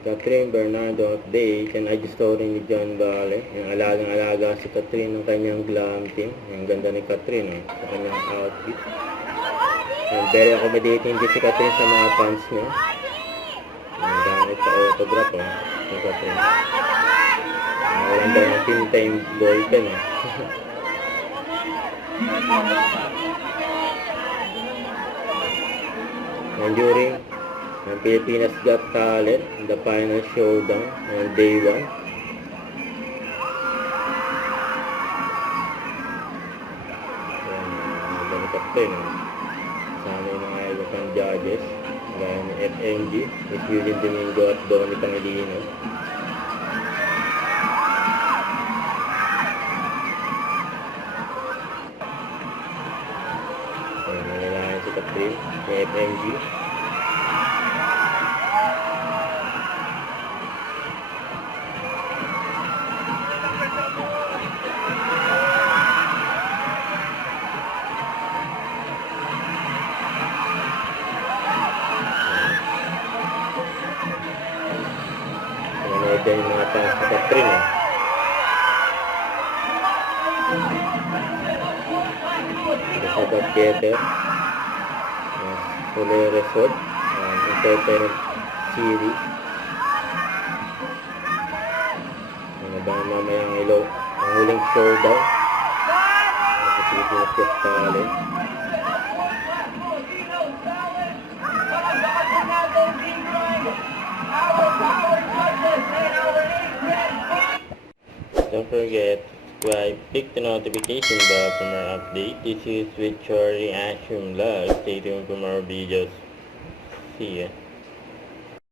Catherine Bernardo update and IG story ni John Vale. Yung alagang-alaga si Catherine ng kanyang glam team. Ang ganda ni Catherine, sa kanyang outfit. And very accommodating din si Catherine sa mga fans niya. Ang gamit sa autograph ni Catherine. Walang daw ng team time ballpen And during ang Pilipinas Got Talent, the final showdown on day 1. Balikat ko sana yung mga iba pang judges, gaya ni FMG, Miss Eugene Domingo at Donnie Pangilinan. Nanilayan si Catherine, ni FMG. Dyan yung mga fans sa Catherine sa Batkete Sole Resort Entertainment Series. Ano ba mamayang ilaw ang huling showdown sa Pilipinas Got Talent. Don't forget to subscribe, click the notification bell for more updates. This is with your reaction vlog. Stay tuned for more videos. See ya.